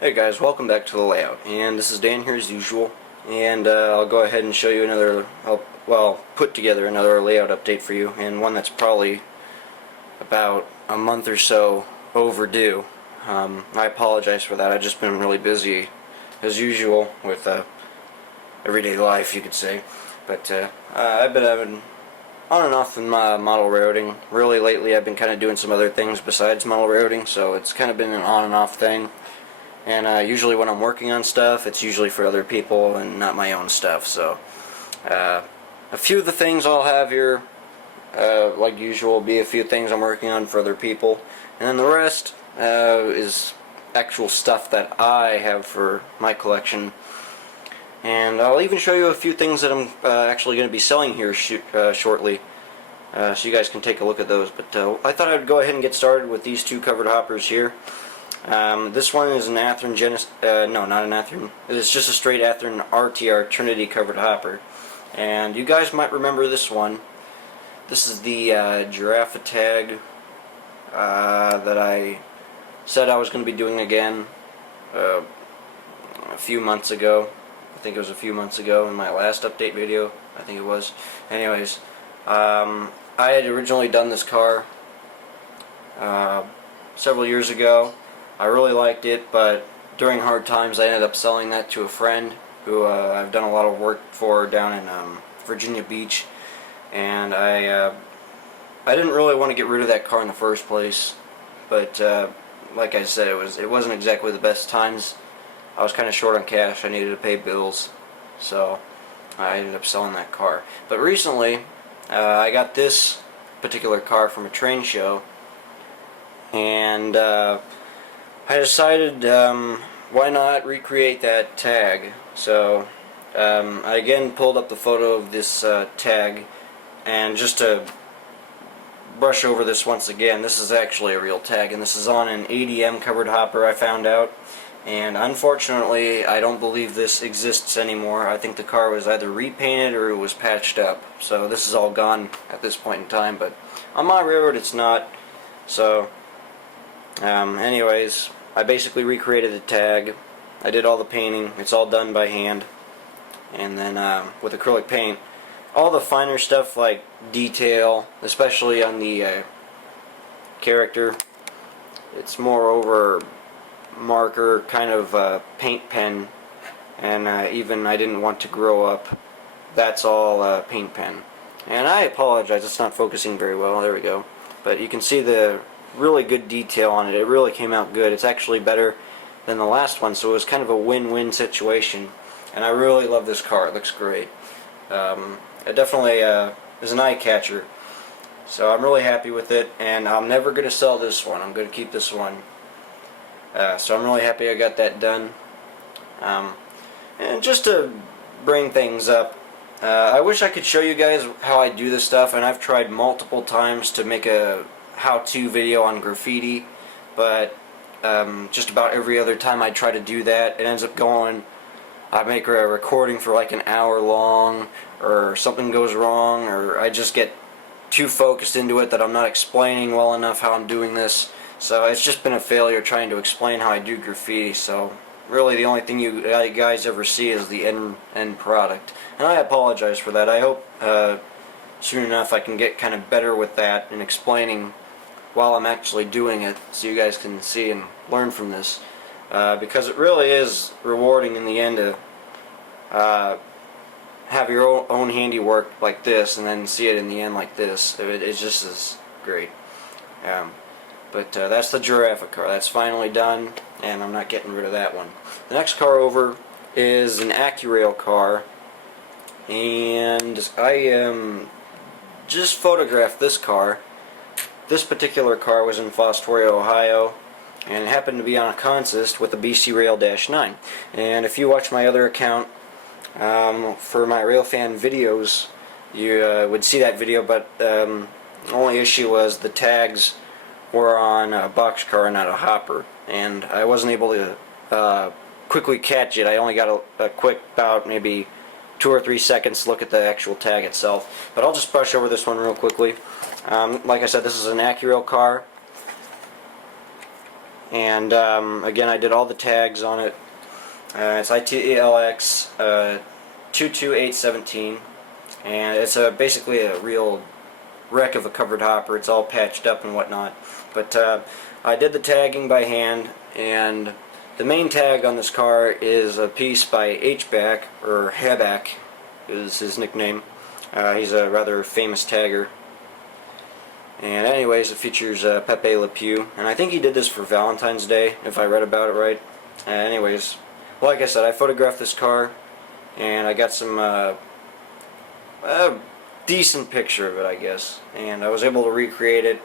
Hey guys, welcome back to the layout, and this is Dan here as usual, and I'll go ahead and show you I'll put together another layout update for you, and one that's probably about a month or so overdue. I apologize for that. I've just been really busy as usual with everyday life, you could say, but I've been having on and off in my model railroading. Really lately I've been kind of doing some other things besides model railroading, so it's kind of been an on and off thing. And usually when I'm working on stuff, it's usually for other people and not my own stuff. So a few of the things I'll have here, like usual, will be a few things I'm working on for other people. And then the rest is actual stuff that I have for my collection. And I'll even show you a few things that I'm actually going to be selling here shortly. So you guys can take a look at those. But I thought I'd go ahead and get started with these two covered hoppers here. This one is an Athearn no, not an Athearn. It's just a straight Athearn RTR Trinity covered hopper. And you guys might remember this one. This is the giraffe tag that I said I was going to be doing again a few months ago. I think it was a few months ago in my last update video. I think it was. Anyways, I had originally done this car several years ago. I really liked it, but during hard times I ended up selling that to a friend who I've done a lot of work for down in Virginia Beach, and I didn't really want to get rid of that car in the first place, but like I said, it wasn't exactly the best times. I was kind of short on cash. I needed to pay bills, so I ended up selling that car. But recently I got this particular car from a train show, and I decided why not recreate that tag. So I again pulled up the photo of this tag, and just to brush over this once again, this is actually a real tag, and this is on an ADM covered hopper I found out, and unfortunately I don't believe this exists anymore. I think the car was either repainted or it was patched up, so this is all gone at this point in time, but on my railroad it's not. So anyways, I basically recreated the tag. I did all the painting. It's all done by hand. And then with acrylic paint, all the finer stuff like detail, especially on the character, it's more over marker kind of paint pen. And even I didn't want to grow up. That's all paint pen. And I apologize, it's not focusing very well. There we go. But you can see the really good detail on it. It really came out good. It's actually better than the last one, so it was kind of a win-win situation. And I really love this car. It looks great. It definitely is an eye catcher. So I'm really happy with it, and I'm never going to sell this one. I'm going to keep this one. So I'm really happy I got that done. And just to bring things up, I wish I could show you guys how I do this stuff, and I've tried multiple times to make a how-to video on graffiti, but just about every other time I try to do that, it ends up going, I make a recording for like an hour long, or something goes wrong, or I just get too focused into it that I'm not explaining well enough how I'm doing this. So it's just been a failure trying to explain how I do graffiti. So really the only thing you guys ever see is the end product, and I apologize for that. I hope soon enough I can get kind of better with that and explaining while I'm actually doing it, so you guys can see and learn from this, because it really is rewarding in the end to have your own handiwork like this and then see it in the end like this. It just is great. But that's the giraffe car. That's finally done, and I'm not getting rid of that one. The next car over is an Accurail car, and I just photographed this car. This particular car was in Fostoria, Ohio, and it happened to be on a consist with a BC Rail-9. And if you watch my other account for my Railfan videos, you would see that video, but the only issue was the tags were on a boxcar and not a hopper, and I wasn't able to quickly catch it. I only got a quick, about maybe 2 or 3 seconds look at the actual tag itself. But I'll just brush over this one real quickly. Like I said, this is an Accurail car. And again, I did all the tags on it. It's HLCX 22817, and it's basically a real wreck of a covered hopper. It's all patched up and whatnot. But I did the tagging by hand, and the main tag on this car is a piece by H-Back, or Habak is his nickname. He's a rather famous tagger. And anyways, it features Pepe Le Pew, and I think he did this for Valentine's Day, if I read about it right. Anyways, like I said, I photographed this car, and I got some a decent picture of it, I guess. And I was able to recreate it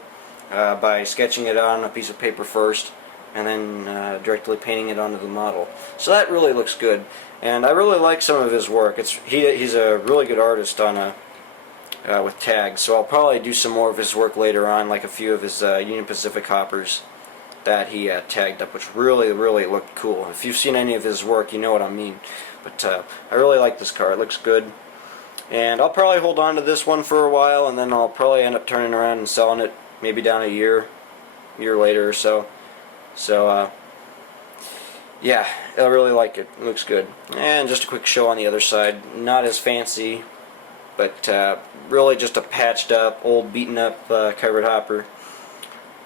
by sketching it on a piece of paper first, and then directly painting it onto the model. So that really looks good, and I really like some of his work. He's a really good artist on with tags, so I'll probably do some more of his work later on, like a few of his Union Pacific hoppers that he tagged up, which really looked cool. If you've seen any of his work, you know what I mean. But I really like this car. It looks good, and I'll probably hold on to this one for a while, and then I'll probably end up turning around and selling it maybe down a year later or so. So yeah, I really like it. It looks good. And just a quick show on the other side. Not as fancy, but really just a patched up, old beaten up covered hopper.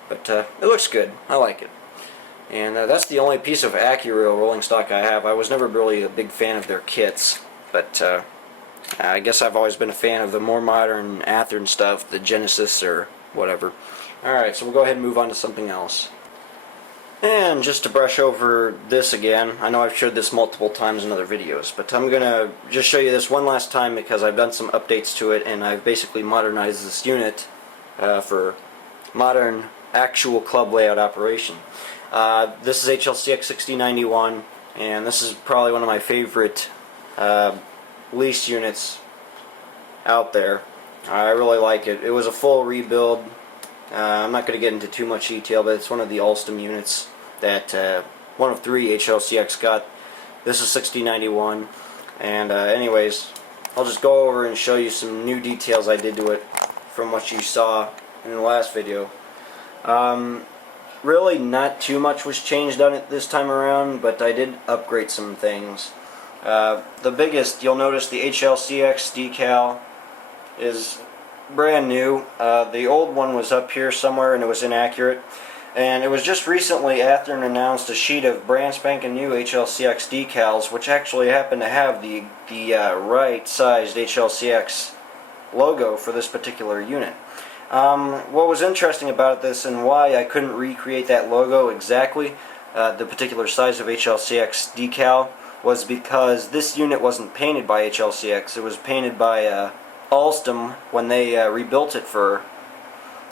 But it looks good. I like it. And that's the only piece of Accurail rolling stock I have. I was never really a big fan of their kits, but I guess I've always been a fan of the more modern Athearn stuff, the Genesis or whatever. Alright, so we'll go ahead and move on to something else. And just to brush over this again, I know I've showed this multiple times in other videos, but I'm going to just show you this one last time because I've done some updates to it, and I've basically modernized this unit for modern actual club layout operation. This is HLCX 6091, and this is probably one of my favorite lease units out there. I really like it. It was a full rebuild. I'm not going to get into too much detail, but it's one of the Alstom units that one of 3 HLCX got. This is 6091, and anyways, I'll just go over and show you some new details I did to it from what you saw in the last video. Really not too much was changed on it this time around, but I did upgrade some things. The biggest, you'll notice the HLCX decal is brand new. The old one was up here somewhere and it was inaccurate. And it was just recently Athearn announced a sheet of brand spanking new HLCX decals, which actually happened to have the right-sized HLCX logo for this particular unit. What was interesting about this and why I couldn't recreate that logo exactly, the particular size of HLCX decal, was because this unit wasn't painted by HLCX. It was painted by Alstom when they rebuilt it for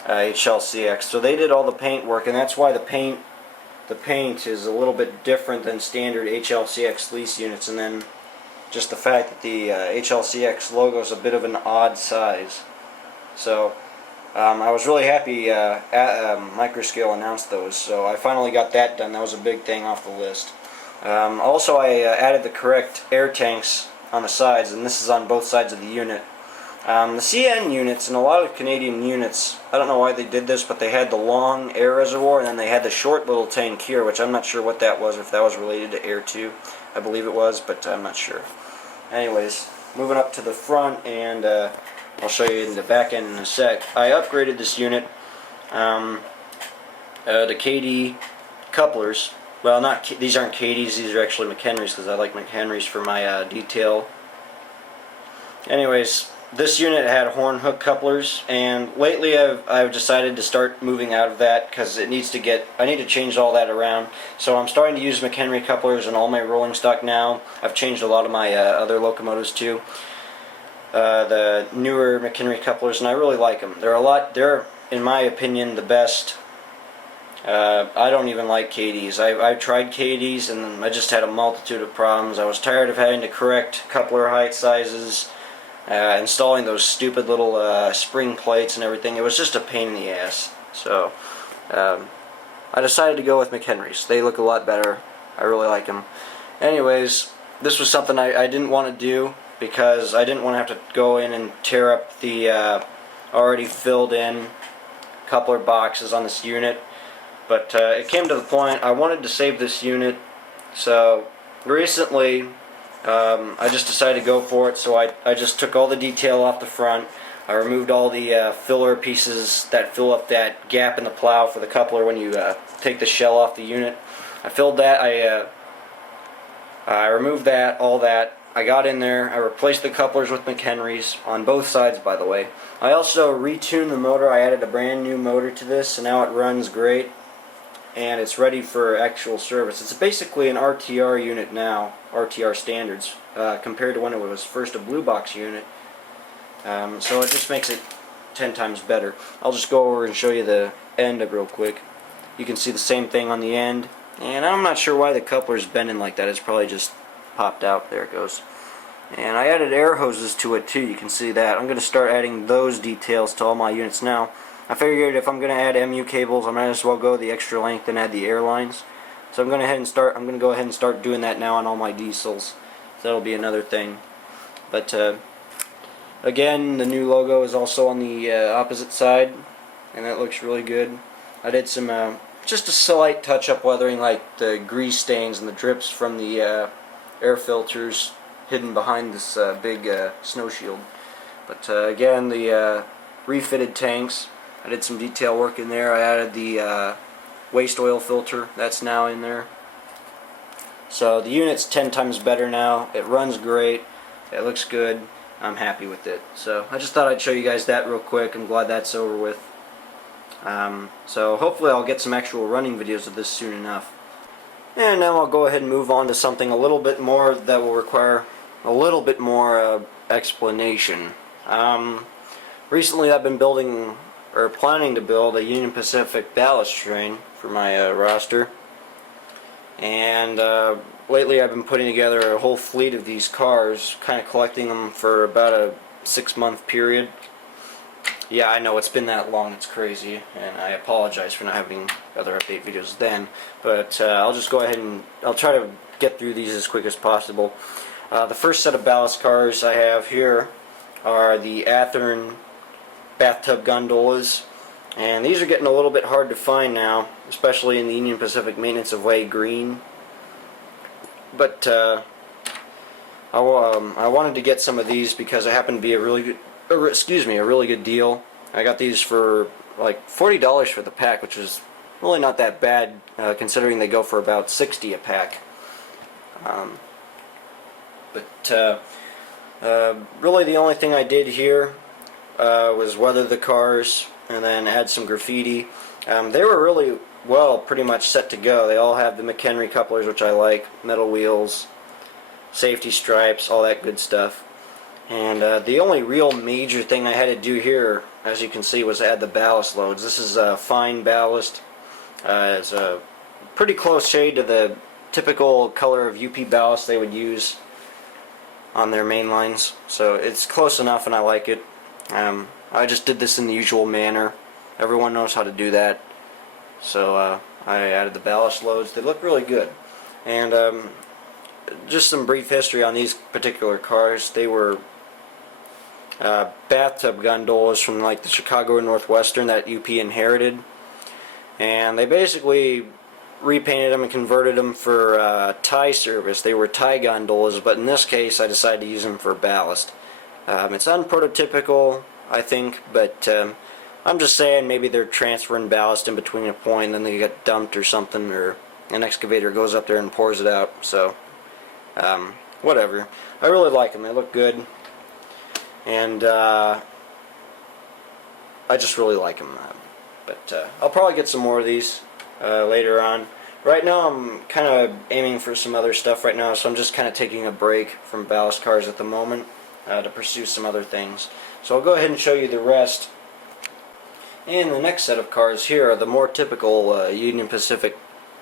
HLCX. So they did all the paint work, and that's why the paint is a little bit different than standard HLCX lease units. And then just the fact that the HLCX logo is a bit of an odd size. So I was really happy Microscale announced those, so I finally got that done. That was a big thing off the list. Also, I added the correct air tanks on the sides, and this is on both sides of the unit. The CN units and a lot of Canadian units, I don't know why they did this, but they had the long air reservoir and then they had the short little tank here, which I'm not sure what that was, if that was related to Air 2. I believe it was, but I'm not sure. Anyways, moving up to the front, and I'll show you in the back end in a sec. I upgraded this unit to KD couplers. Well, these aren't KDs, these are actually McHenrys, because I like McHenrys for my detail. Anyways, this unit had horn hook couplers, and lately I've decided to start moving out of that because I need to change all that around. So I'm starting to use McHenry couplers in all my rolling stock now. I've changed a lot of my other locomotives too. The newer McHenry couplers, and I really like them. They're in my opinion the best. I don't even like KDs. I've tried KDs and I just had a multitude of problems. I was tired of having to correct coupler height sizes, installing those stupid little spring plates and everything. It was just a pain in the ass. So I decided to go with McHenrys. They look a lot better. I really like them. Anyways, this was something I didn't want to do because I didn't want to have to go in and tear up the already filled in coupler boxes on this unit. But it came to the point I wanted to save this unit, so recently I just decided to go for it. So I just took all the detail off the front. I removed all the filler pieces that fill up that gap in the plow for the coupler when you take the shell off the unit. I filled that. I removed that, all that. I got in there. I replaced the couplers with McHenrys on both sides, by the way. I also retuned the motor. I added a brand new motor to this, so now it runs great, and it's ready for actual service. It's basically an RTR unit now, RTR standards, compared to when it was first a blue box unit. So it just makes it 10 times better. I'll just go over and show you the end real quick. You can see the same thing on the end, and I'm not sure why the coupler's bending like that. It's probably just popped out. There it goes. And I added air hoses to it too. You can see that. I'm going to start adding those details to all my units now. I figured if I'm going to add MU cables, I might as well go the extra length and add the air lines. So I'm going to go ahead and start doing that now on all my diesels. So that'll be another thing. But again, the new logo is also on the opposite side, and that looks really good. I did some just a slight touch-up weathering, like the grease stains and the drips from the air filters hidden behind this big snow shield. But again, the refitted tanks, I did some detail work in there. I added the waste oil filter. That's now in there. So the unit's 10 times better now. It runs great. It looks good. I'm happy with it. So I just thought I'd show you guys that real quick. I'm glad that's over with. So hopefully I'll get some actual running videos of this soon enough. And now I'll go ahead and move on to something a little bit more that will require a little bit more explanation. Recently I've been building, or planning to build, a Union Pacific ballast train for my roster. And lately I've been putting together a whole fleet of these cars, kind of collecting them for about a 6-month period. Yeah, I know it's been that long, it's crazy, and I apologize for not having other update videos then, but I'll just go ahead and I'll try to get through these as quick as possible. The first set of ballast cars I have here are the Athearn bathtub gondolas, and these are getting a little bit hard to find now, especially in the Union Pacific Maintenance of Way green. But I wanted to get some of these because they happen to be a really good, a really good deal. I got these for like $40 for the pack, which is really not that bad considering they go for about $60 a pack. Really the only thing I did here was weather the cars and then add some graffiti. They were really well pretty much set to go. They all have the McHenry couplers, which I like, metal wheels, safety stripes, all that good stuff. And the only real major thing I had to do here, as you can see, was add the ballast loads. This is fine ballast. It's a pretty close shade to the typical color of UP ballast they would use on their main lines. So it's close enough and I like it. I just did this in the usual manner. Everyone knows how to do that. So I added the ballast loads. They look really good. And just some brief history on these particular cars. They were bathtub gondolas from like the Chicago Northwestern that UP inherited, and they basically repainted them and converted them for tie service. They were tie gondolas, but in this case I decided to use them for ballast. It's unprototypical, I think, but I'm just saying maybe they're transferring ballast in between a point and then they get dumped or something, or an excavator goes up there and pours it out. So whatever. I really like them. They look good, and I just really like them. But I'll probably get some more of these later on. Right now I'm kind of aiming for some other stuff right now, so I'm just kind of taking a break from ballast cars at the moment to pursue some other things. So I'll go ahead and show you the rest. And the next set of cars here are the more typical Union Pacific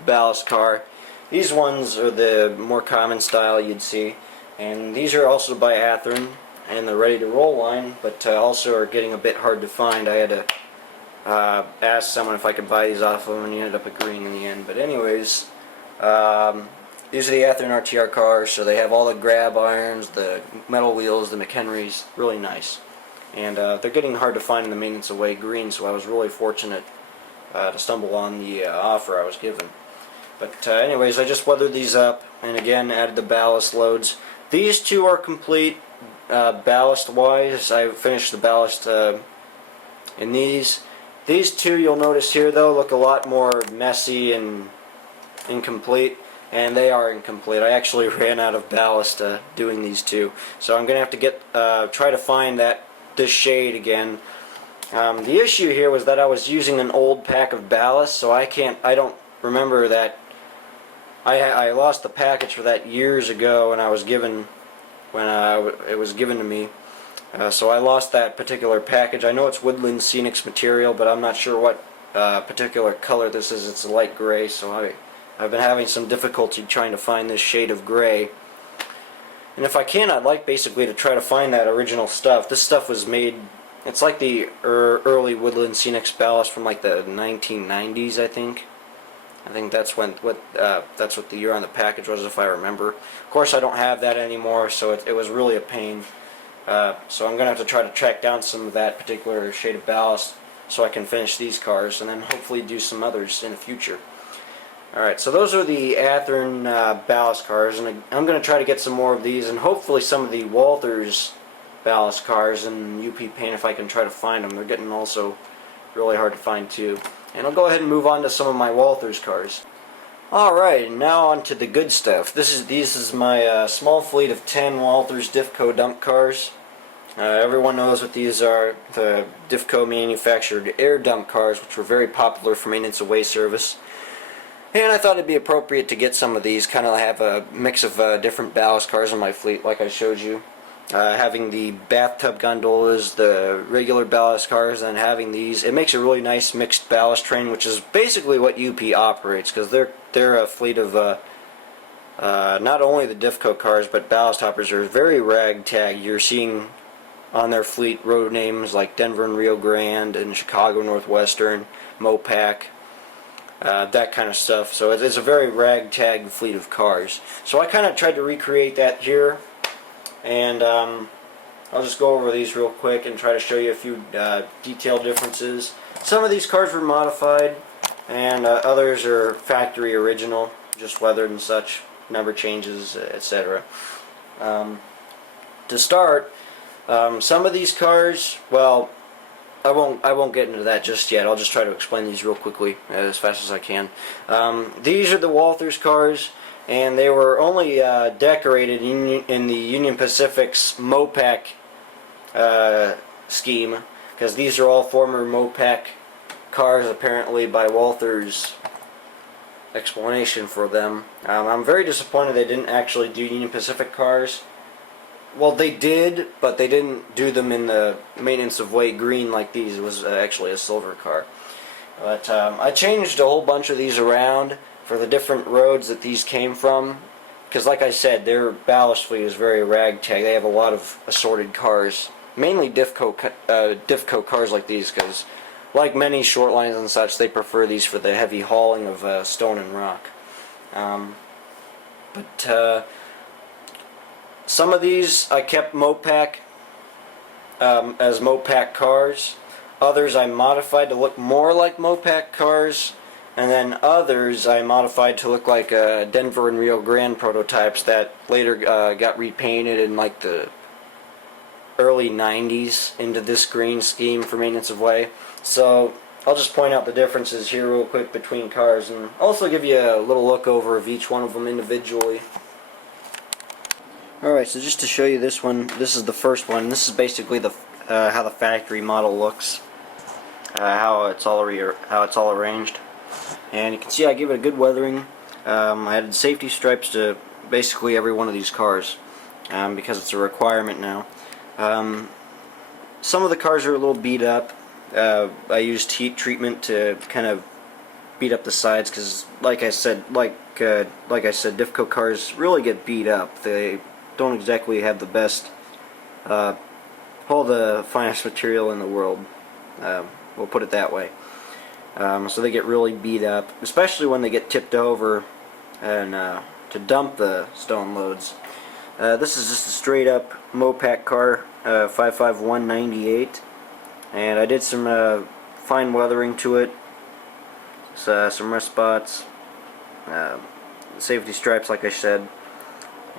ballast car. These ones are the more common style you'd see, and these are also by Athearn and the ready to roll line, but also are getting a bit hard to find. I had to ask someone if I could buy these off of them, and he ended up agreeing in the end. But anyways, these are the Athearn RTR cars, so they have all the grab irons, the metal wheels, the McHenrys, really nice. And they're getting hard to find in the Maintenance of Way green, so I was really fortunate to stumble on the offer I was given. But anyways, I just weathered these up, and again added the ballast loads. These two are complete ballast wise. I finished the ballast in these. These two, you'll notice here though, look a lot more messy and incomplete, and they are incomplete. I actually ran out of ballast doing these two, so I'm gonna have to try to find this shade again. The issue here was that I was using an old pack of ballast, so I don't remember that. I lost the package for that years ago, and it was given to me. So I lost that particular package. I know it's Woodland Scenics material, but I'm not sure what particular color this is. It's a light gray, so I've been having some difficulty trying to find this shade of gray. And if I can, I'd like basically to try to find that original stuff. This stuff was made, it's like the early Woodland Scenics ballast from like the 1990s, I think. I think that's what the year on the package was, if I remember. Of course, I don't have that anymore, so it was really a pain. So I'm going to have to try to track down some of that particular shade of ballast so I can finish these cars, and then hopefully do some others in the future. Alright, so those are the Athearn ballast cars, and I'm going to try to get some more of these, and hopefully some of the Walthers ballast cars in UP paint if I can try to find them. They're getting also really hard to find too. And I'll go ahead and move on to some of my Walthers cars. Alright, and now on to the good stuff. This is my small fleet of 10 Walthers Diffco dump cars. Everyone knows what these are, the Diffco manufactured air dump cars, which were very popular for maintenance away service. And I thought it'd be appropriate to get some of these, kind of have a mix of different ballast cars in my fleet, like I showed you. Having the bathtub gondolas, the regular ballast cars, and having these, it makes a really nice mixed ballast train, which is basically what UP operates, because they're a fleet of not only the Diffco cars, but ballast hoppers are very ragtag. You're seeing on their fleet road names like Denver and Rio Grande and Chicago Northwestern, Mopac, that kind of stuff. So it's a very ragtag fleet of cars. So I kind of tried to recreate that here. And I'll just go over these real quick and try to show you a few detailed differences. Some of these cars were modified, and others are factory original, just weathered and such, number changes, etc. To start, some of these cars, well, I won't get into that just yet. I'll just try to explain these real quickly as fast as I can. These are the Walthers cars, and they were only decorated in the Union Pacific's Mopac scheme, because these are all former Mopac cars, apparently, by Walthers' explanation for them. I'm very disappointed they didn't actually do Union Pacific cars. Well, they did, but they didn't do them in the maintenance of way green like these. It was actually a silver car. But I changed a whole bunch of these around for the different roads that these came from, because like I said, their ballast fleet is very ragtag. They have a lot of assorted cars, mainly Diffco cars like these, because like many short lines and such, they prefer these for the heavy hauling of stone and rock. Some of these I kept Mopac as Mopac cars. Others I modified to look more like Mopac cars. And then others I modified to look like Denver and Rio Grande prototypes that later got repainted in like the early 90s into this green scheme for maintenance of way. So I'll just point out the differences here real quick between cars, and also give you a little look over of each one of them individually. Alright, so just to show you this one, this is the first one. This is basically the how the factory model looks, how it's all arranged. And you can see I give it a good weathering. I added safety stripes to basically every one of these cars because it's a requirement now. Some of the cars are a little beat up. I used heat treatment to kind of beat up the sides, because like I said, Diffco cars really get beat up. They don't exactly have the best, all the finest material in the world. We'll put it that way. So they get really beat up, especially when they get tipped over and to dump the stone loads. This is just a straight up Mopac car, 55198, and I did some fine weathering to it some rust spots, safety stripes like I said,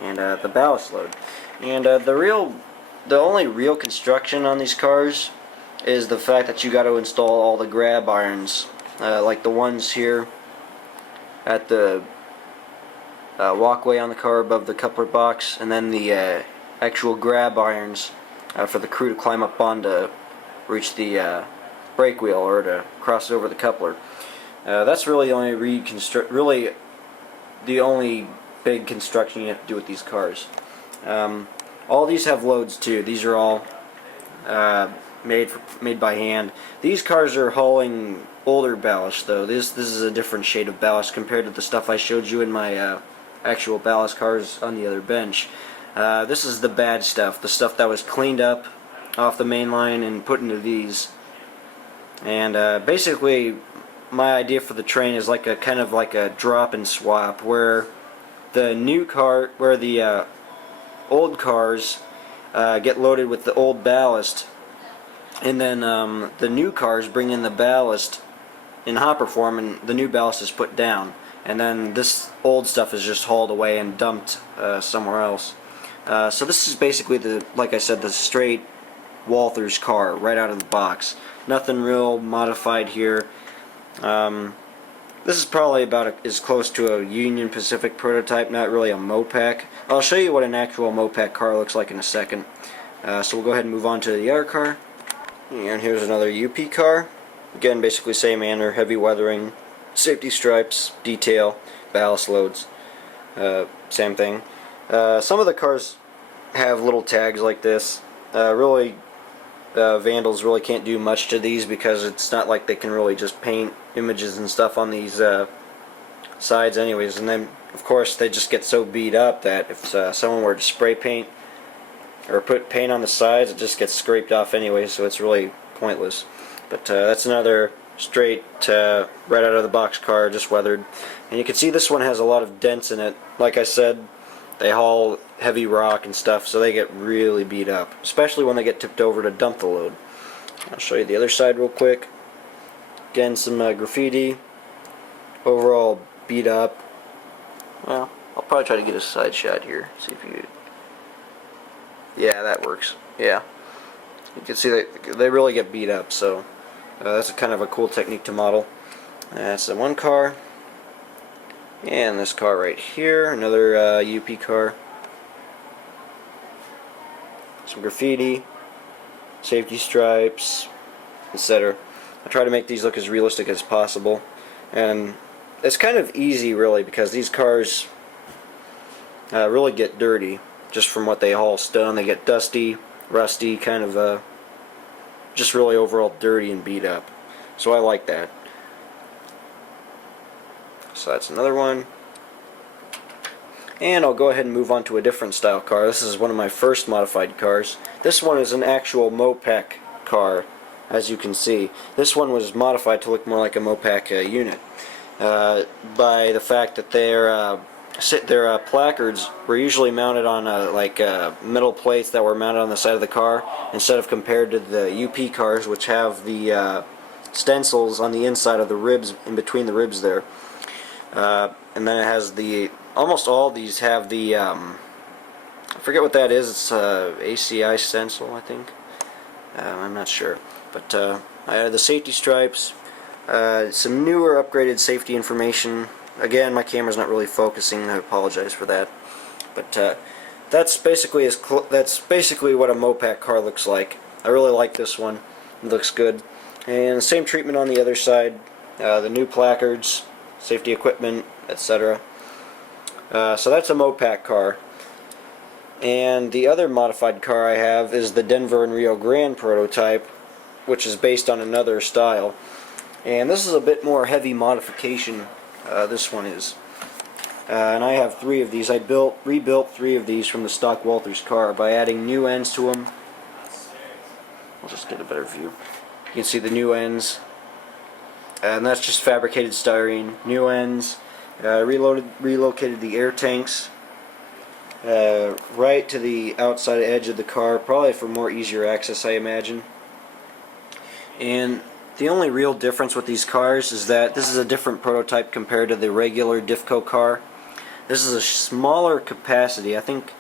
and the ballast load. And the only real construction on these cars is the fact that you got to install all the grab irons, like the ones here at the walkway on the car above the coupler box, and then the actual grab irons for the crew to climb up on to reach the brake wheel or to cross over the coupler. That's really the only big construction you have to do with these cars. All these have loads too. These are all made by hand. These cars are hauling older ballast though. This is a different shade of ballast compared to the stuff I showed you in my actual ballast cars on the other bench. This is the bad stuff, the stuff that was cleaned up off the main line and put into these. And basically my idea for the train is like a kind of like a drop and swap, where the old cars get loaded with the old ballast, and then the new cars bring in the ballast in hopper form, and the new ballast is put down, and then this old stuff is just hauled away and dumped somewhere else. So this is basically like I said, the straight Walther's car right out of the box. Nothing real modified here. This is probably about as close to a Union Pacific prototype, not really a Mopac. I'll show you what an actual Mopac car looks like in a second. So we'll go ahead and move on to the other car. And here's another UP car. Again, basically same manner, heavy weathering, safety stripes, detail, ballast loads, same thing. Some of the cars have little tags like this. Vandals really can't do much to these because it's not like they can really just paint images and stuff on these sides anyways, and then of course they just get so beat up that if someone were to spray paint or put paint on the sides, it just gets scraped off anyway, so it's really pointless. But that's another straight right out of the box car, just weathered. And you can see this one has a lot of dents in it. Like I said, they haul heavy rock and stuff, so they get really beat up, especially when they get tipped over to dump the load. I'll show you the other side real quick. Again, some graffiti. Overall beat up. Well, I'll probably try to get a side shot here. See if you... Yeah, that works. Yeah. You can see that they really get beat up, so that's kind of a cool technique to model. That's the one car. And this car right here, another UP car. Some graffiti, safety stripes, etc. I try to make these look as realistic as possible, and it's kind of easy really because these cars really get dirty just from what they haul stone. They get dusty, rusty, kind of just really overall dirty and beat up. So I like that. So that's another one. And I'll go ahead and move on to a different style car. This is one of my first modified cars. This one is an actual Mopac car, as you can see. This one was modified to look more like a Mopac unit by the fact that their placards were usually mounted on metal plates that were mounted on the side of the car, instead of compared to the UP cars, which have the stencils on the inside of the ribs, in between the ribs there. And then it has almost all these have the, I forget what that is, it's ACI stencil, I think. I'm not sure. But I have the safety stripes, some newer upgraded safety information. Again, my camera's not really focusing, I apologize for that. But that's basically what a Mopac car looks like. I really like this one. It looks good. And the same treatment on the other side, the new placards, safety equipment, etc. So that's a Mopac car. And the other modified car I have is the Denver and Rio Grande prototype, which is based on another style. And this is a bit more heavy modification, this one is. And I have 3 of these. I rebuilt 3 of these from the stock Walther's car by adding new ends to them. I'll just get a better view. You can see the new ends. And that's just fabricated styrene. New ends. Relocated the air tanks right to the outside edge of the car, probably for more easier access, I imagine. And the only real difference with these cars is that this is a different prototype compared to the regular Diffco car. This is a smaller capacity. I think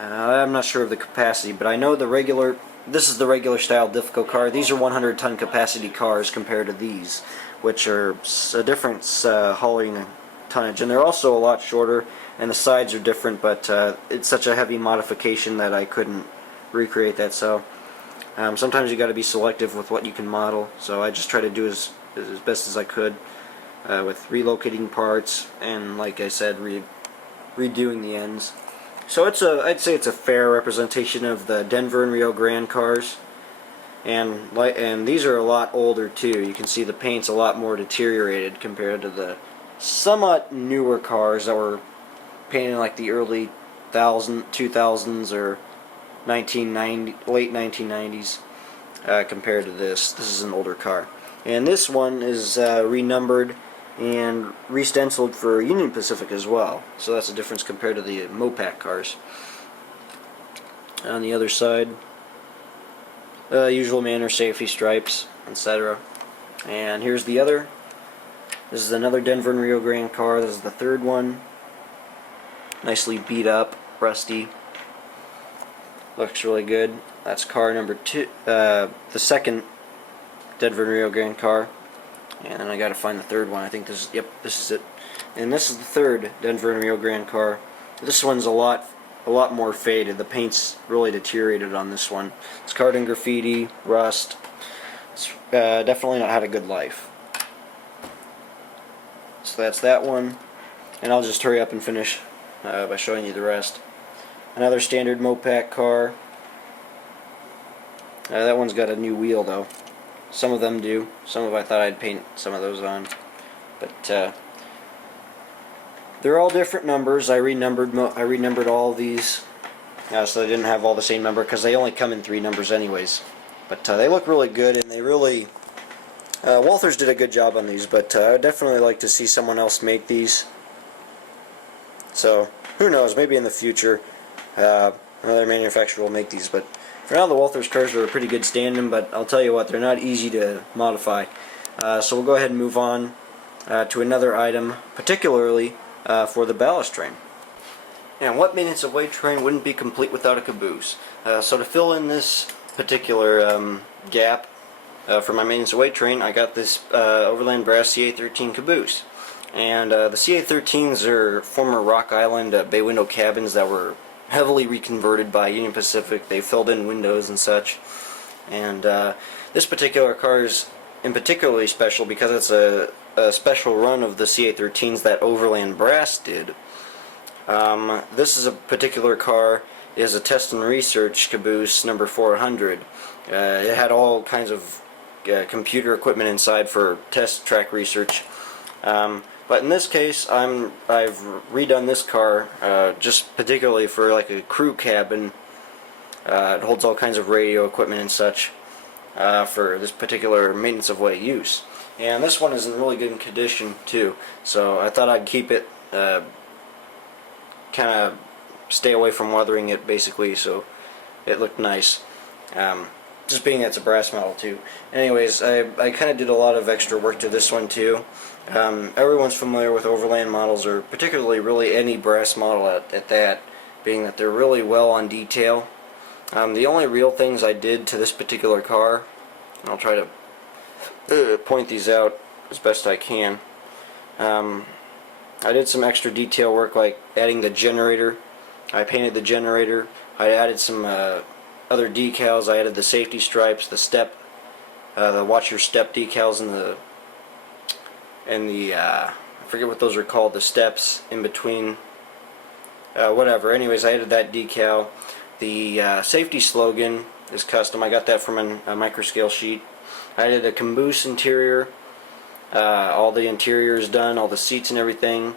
I'm not sure of the capacity, but I know this is the regular style Diffco car. These are 100-ton capacity cars compared to these, which are a different hauling tonnage, and they're also a lot shorter, and the sides are different, but it's such a heavy modification that I couldn't recreate that. So sometimes you got to be selective with what you can model, so I just try to do as best as I could with relocating parts and, like I said, redoing the ends. So I'd say it's a fair representation of the Denver and Rio Grande cars, and these are a lot older too. You can see the paint's a lot more deteriorated compared to the somewhat newer cars that were painted in like the early 2000s or late 1990s compared to this. This is an older car, and this one is renumbered and re-stenciled for Union Pacific as well, so that's a difference compared to the Mopac cars. On the other side, usual manner safety stripes, etc. And here's the other. This is another Denver and Rio Grande car. This is the third one. Nicely beat up, rusty. Looks really good. That's car number 2, the second Denver and Rio Grande car. And then I gotta find the third one. I think this is it. And this is the third Denver and Rio Grande car. This one's a lot more faded. The paint's really deteriorated on this one. It's covered in graffiti, rust. It's definitely not had a good life. So that's that one. And I'll just hurry up and finish by showing you the rest. Another standard Mopac car. That one's got a new wheel though. Some of them do. Some of I thought I'd paint some of those on, but they're all different numbers. I renumbered all of these, so they didn't have all the same number because they only come in 3 numbers anyways. But they look really good, and they really Walthers did a good job on these. But I'd definitely like to see someone else make these. So who knows? Maybe in the future another manufacturer will make these, but. For now, the Walthers cars are a pretty good stand-in, but I'll tell you what, they're not easy to modify. So we'll go ahead and move on to another item, particularly for the ballast train. And what maintenance of weight train wouldn't be complete without a caboose? So to fill in this particular gap for my maintenance of weight train, I got this Overland Brass CA13 caboose. And the CA13s are former Rock Island bay window cabins that were heavily reconverted by Union Pacific. They filled in windows and such, and this particular car is particularly special because it's a special run of the CA13s that Overland Brass did. This is a particular car is a test and research caboose number 400. It had all kinds of computer equipment inside for test track research. But in this case, I've redone this car just particularly for like a crew cabin. It holds all kinds of radio equipment and such for this particular maintenance of way use. And this one is in really good condition too, so I thought I'd keep it, kind of stay away from weathering it basically, so it looked nice. Just being it's a brass model too. Anyways, I kind of did a lot of extra work to this one too. Everyone's familiar with Overland models, or particularly really any brass model at that, being that they're really well on detail. The only real things I did to this particular car, and I'll try to point these out as best I can. I did some extra detail work, like adding the generator. I painted the generator. I added some other decals. I added the safety stripes, the step, the watch your step decals, and the I forget what those are called, the steps in between, whatever. Anyways, I added that decal. The safety slogan is custom. I got that from a microscale sheet. I added a caboose interior. All the interior is done, all the seats and everything.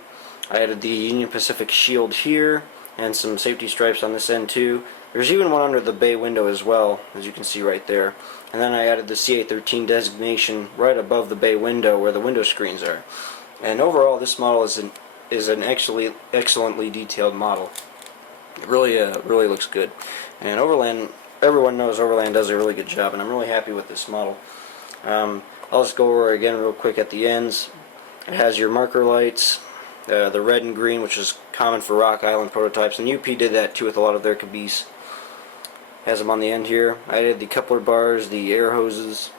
I added the Union Pacific shield here, and some safety stripes on this end too. There's even one under the bay window as well, as you can see right there. And then I added the CA13 designation right above the bay window where the window screens are. And overall, this model is an excellently detailed model. It really looks good. And Overland, everyone knows Overland does a really good job, and I'm really happy with this model. I'll just go over it again real quick at the ends. It has your marker lights, the red and green, which is common for Rock Island prototypes, and UP did that too with a lot of their caboose. Has them on the end here. I did the coupler bars, the air hoses,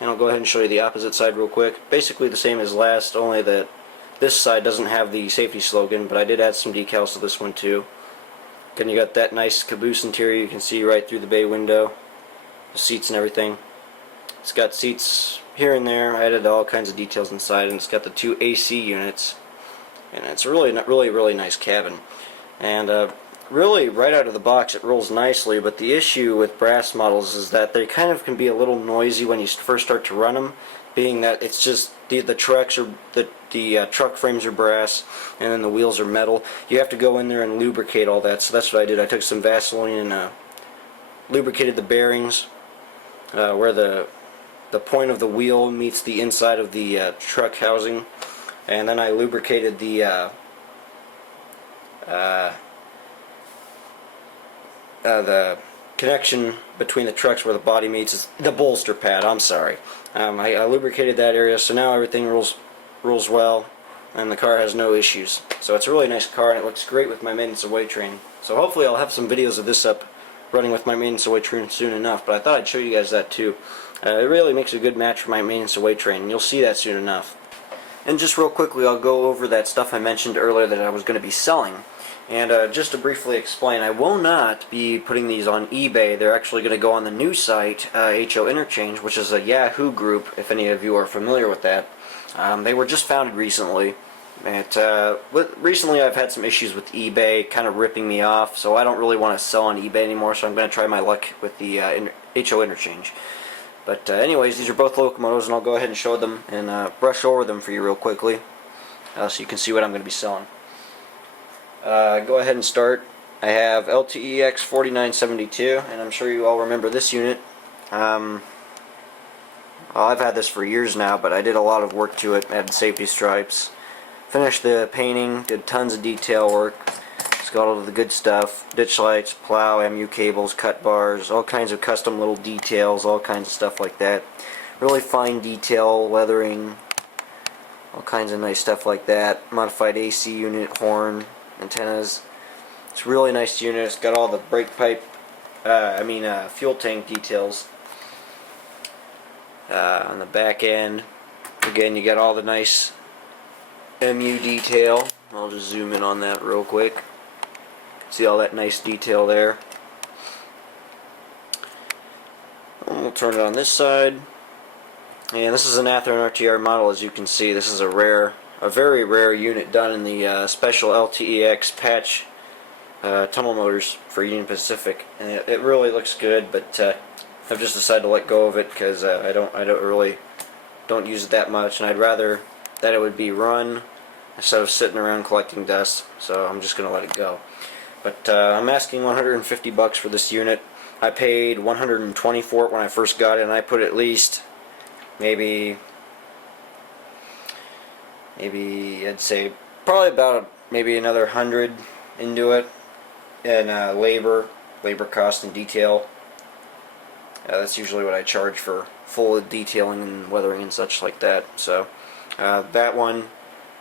and I'll go ahead and show you the opposite side real quick. Basically the same as last, only that this side doesn't have the safety slogan, but I did add some decals to this one too. Then you got that nice caboose interior you can see right through the bay window, the seats and everything. It's got seats here and there. I added all kinds of details inside, and it's got the 2 AC units, and it's a really nice cabin. And really, right out of the box, it rolls nicely. But the issue with brass models is that they kind of can be a little noisy when you first start to run them, being that it's just the trucks are the truck frames are brass, and then the wheels are metal. You have to go in there and lubricate all that. So that's what I did. I took some Vaseline and lubricated the bearings where the point of the wheel meets the inside of the truck housing, and then I lubricated the connection between the trucks where the body meets is the bolster pad. I'm sorry. I lubricated that area, so now everything rolls well, and the car has no issues. So it's a really nice car, and it looks great with my maintenance away train. So hopefully I'll have some videos of this up running with my maintenance away train soon enough. But I thought I'd show you guys that too. It really makes a good match for my maintenance away train, and you'll see that soon enough. And just real quickly, I'll go over that stuff I mentioned earlier that I was going to be selling. And just to briefly explain, I will not be putting these on eBay. They're actually going to go on the new site, HO Interchange, which is a Yahoo group, if any of you are familiar with that. They were just founded recently. Recently I've had some issues with eBay kind of ripping me off, so I don't really want to sell on eBay anymore, so I'm going to try my luck with the HO Interchange. But anyways, these are both locomotives, and I'll go ahead and show them and brush over them for you real quickly so you can see what I'm going to be selling. Go ahead and start. I have LTEX 4972, and I'm sure you all remember this unit. Well, I've had this for years now, but I did a lot of work to it. Added safety stripes, finished the painting, did tons of detail work. It's got all of the good stuff: ditch lights, plow, MU cables, cut bars, all kinds of custom little details, all kinds of stuff like that. Really fine detail, leathering, all kinds of nice stuff like that. Modified AC unit, horn, antennas. It's a really nice unit. It's got all the brake pipe, fuel tank details on the back end. Again, you got all the nice MU detail. I'll just zoom in on that real quick. See all that nice detail there. And we'll turn it on this side. And this is an Athearn RTR model, as you can see. This is a very rare unit done in the special LTEX patch tunnel motors for Union Pacific, and it really looks good. But I've just decided to let go of it because I don't use it that much, and I'd rather that it would be run instead of sitting around collecting dust. So I'm just gonna let it go. But I'm asking $150 for this unit. I paid $120 for it when I first got it, and I put at least maybe I'd say probably about maybe another 100 into it, and labor cost and detail. That's usually what I charge for full detailing and weathering and such like that. So that one,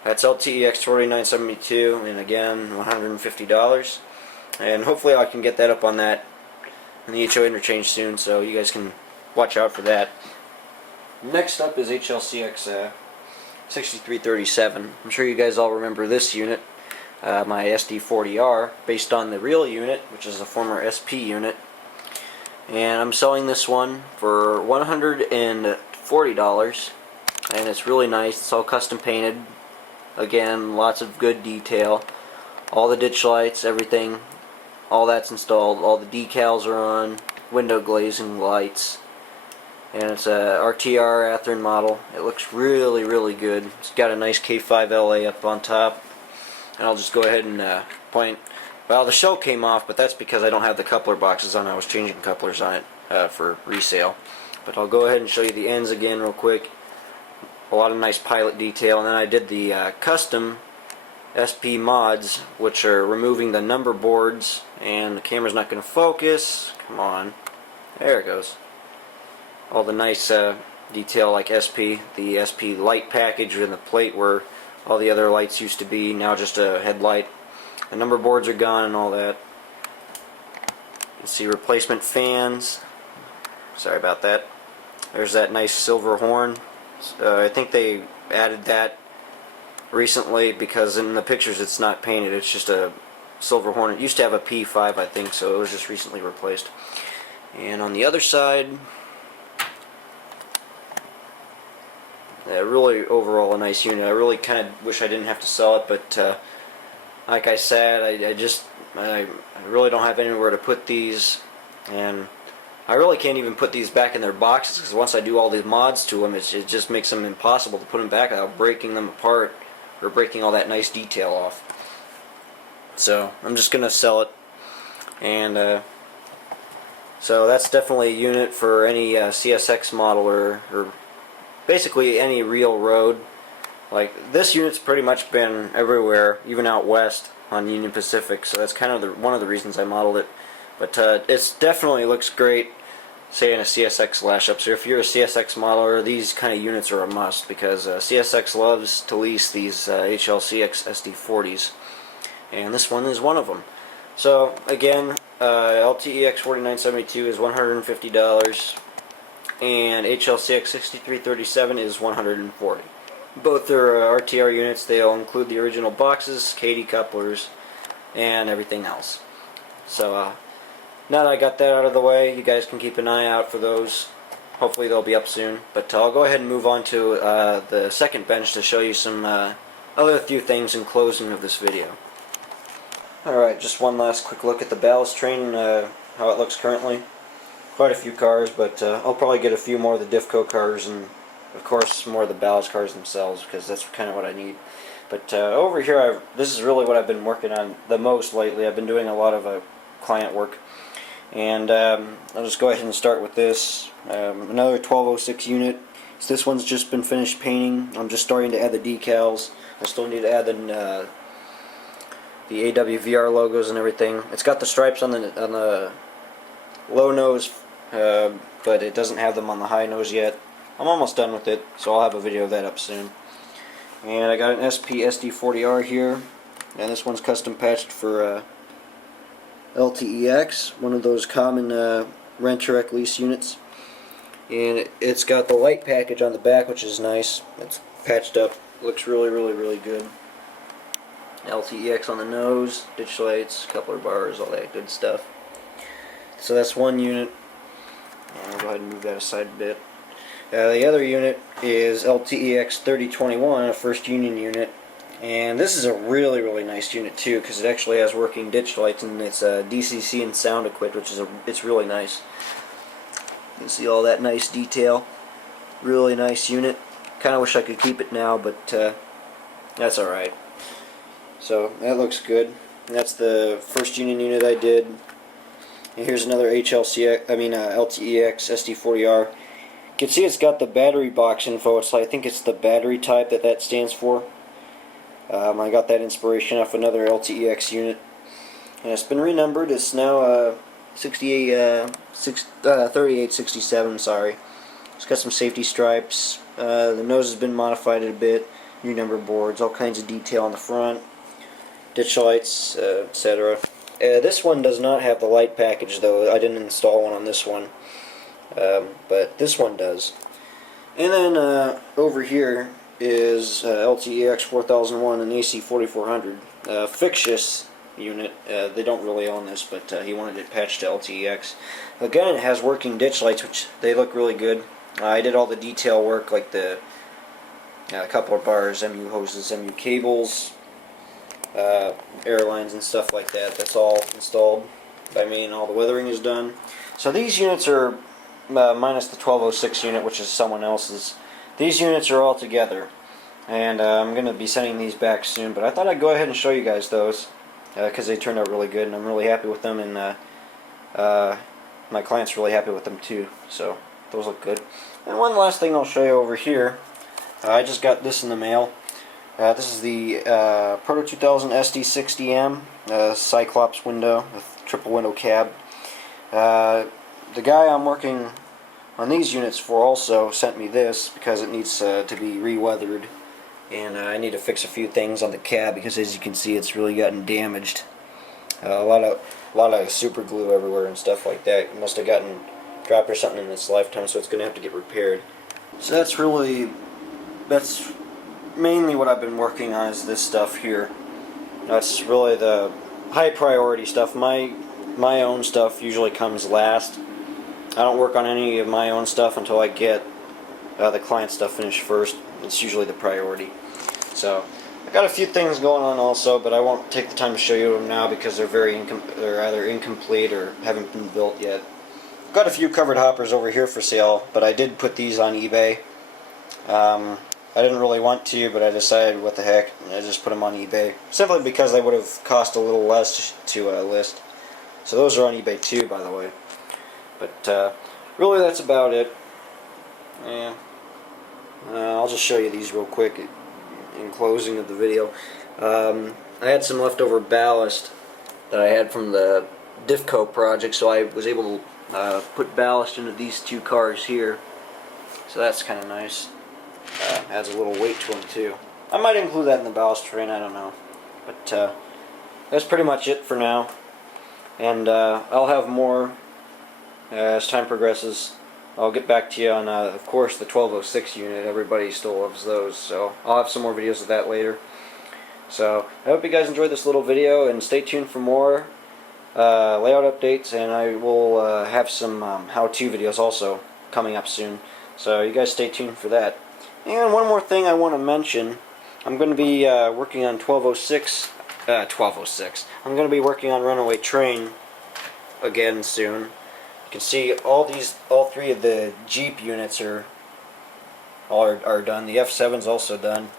that's LTEX 4972, and again $150. And hopefully I can get that up on that in the HO Interchange soon, so you guys can watch out for that. Next up is HLCX 6337. I'm sure you guys all remember this unit, my SD40R, based on the real unit, which is a former SP unit. And I'm selling this one for $140, and it's really nice. It's all custom painted. Again, lots of good detail. All the ditch lights, everything, all that's installed. All the decals are on, window glazing lights. And it's a RTR Athearn model. It looks really good. It's got a nice K5LA up on top. And I'll just go ahead and point. Well, the shell came off, but that's because I don't have the coupler boxes on. I was changing couplers on it for resale. But I'll go ahead and show you the ends again real quick. A lot of nice pilot detail. And then I did the custom SP mods, which are removing the number boards. And the camera's not going to focus. Come on. There it goes. All the nice detail like SP, the SP light package and the plate where all the other lights used to be, now just a headlight. The number boards are gone and all that. You can see replacement fans. Sorry about that. There's that nice silver horn. I think they added that recently because in the pictures it's not painted, it's just a silver horn. It used to have a P5, I think, so it was just recently replaced. And on the other side, really overall a nice unit. I really kind of wish I didn't have to sell it, but like I said, I really don't have anywhere to put these, and I really can't even put these back in their boxes because once I do all these mods to them, it just makes them impossible to put them back without breaking them apart or breaking all that nice detail off. So I'm just gonna sell it, and so that's definitely a unit for any CSX model or basically any real road. Like this unit's pretty much been everywhere, even out west on Union Pacific. So that's kind of one of the reasons I modeled it. But it definitely looks great, say in a CSX lash up. So if you're a CSX modeler, these kind of units are a must because CSX loves to lease these HLCX SD40s, and this one is one of them. So again, LTEX 4972 is $150, and HLCX 6337 is $140. Both are RTR units. They'll include the original boxes, Katy couplers, and everything else. So now that I got that out of the way, you guys can keep an eye out for those. Hopefully they'll be up soon. But I'll go ahead and move on to the second bench to show you some other few things in closing of this video. Alright, just one last quick look at the Ballast train, how it looks currently. Quite a few cars, but I'll probably get a few more of the Diffco cars and of course more of the Ballast cars themselves because that's kind of what I need. But over here, this is really what I've been working on the most lately. I've been doing a lot of client work. And I'll just go ahead and start with this. Another 1206 unit. So this one's just been finished painting. I'm just starting to add the decals. I still need to add the AWVR logos and everything. It's got the stripes on the low nose, but it doesn't have them on the high nose yet. I'm almost done with it, so I'll have a video of that up soon. And I got an SP SD40R here, and this one's custom patched for LTEX, one of those common rent-to-wreck lease units. And it's got the light package on the back, which is nice. It's patched up, looks really good. LTEX on the nose, ditch lights, coupler bars, all that good stuff. So that's one unit. I'll go ahead and move that aside a bit. The other unit is LTEX 3021, a first Union unit. And this is a really nice unit too, because it actually has working ditch lights and it's DCC and sound equipped, which is it's really nice. You can see all that nice detail. Really nice unit. Kind of wish I could keep it now, but that's alright. So that looks good. And that's the first Union unit I did. And here's another LTEX SD40R. You can see it's got the battery box info. I think it's the battery type that stands for. I got that inspiration off another LTEX unit. And it's been renumbered. It's now 3867, sorry. It's got some safety stripes. The nose has been modified a bit. New number boards, all kinds of detail on the front. Ditch lights, etc. This one does not have the light package though. I didn't install one on this one. But this one does. And then over here is LTEX 4001 and AC 4400. Fictitious unit. They don't really own this, but he wanted it patched to LTEX. Again, it has working ditch lights, which they look really good. I did all the detail work, like the coupler bars, MU hoses, MU cables, air lines and stuff like that. That's all installed by me, and all the weathering is done. So these units are minus the 1206 unit, which is someone else's. These units are all together, and I'm going to be sending these back soon, but I thought I'd go ahead and show you guys those because they turned out really good, and I'm really happy with them, and my client's really happy with them too, so those look good. And one last thing I'll show you over here. I just got this in the mail. This is the Proto 2000 SD60M Cyclops window with triple window cab. The guy I'm working on these units for also sent me this because it needs to be re-weathered, and I need to fix a few things on the cab because, as you can see, it's really gotten damaged. A lot of super glue everywhere and stuff like that. It must have gotten dropped or something in its lifetime, so it's going to have to get repaired. So that's mainly what I've been working on, is this stuff here. That's really the high priority stuff. My own stuff usually comes last. I don't work on any of my own stuff until I get the client stuff finished first. It's usually the priority. So I got a few things going on also, but I won't take the time to show you them now because they're either incomplete or haven't been built yet. I've got a few covered hoppers over here for sale, but I did put these on eBay. I didn't really want to, but I decided, what the heck, I just put them on eBay. Simply because they would have cost a little less to list. So those are on eBay too, by the way. But really that's about it. Yeah. I'll just show you these real quick in closing of the video. I had some leftover ballast that I had from the Diffco project, so I was able to put ballast into these two cars here. So that's kind of nice. Adds a little weight to them too. I might include that in the ballast train, I don't know. But that's pretty much it for now. And I'll have more as time progresses. I'll get back to you on, of course, the 1206 unit. Everybody still loves those, so I'll have some more videos of that later. So I hope you guys enjoyed this little video, and stay tuned for more layout updates, and I will have some how-to videos also coming up soon. So you guys stay tuned for that. And one more thing I want to mention, I'm going to be working on 1206. I'm going to be working on Runaway Train again soon. You can see all three of the Jeep units are done. The F7's also done.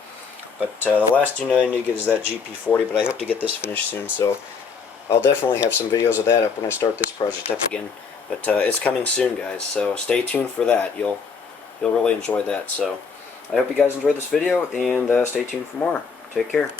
But the last unit I need to get is that GP40, but I hope to get this finished soon, so I'll definitely have some videos of that up when I start this project up again. But it's coming soon, guys, so stay tuned for that. You'll really enjoy that. So I hope you guys enjoyed this video, and stay tuned for more. Take care.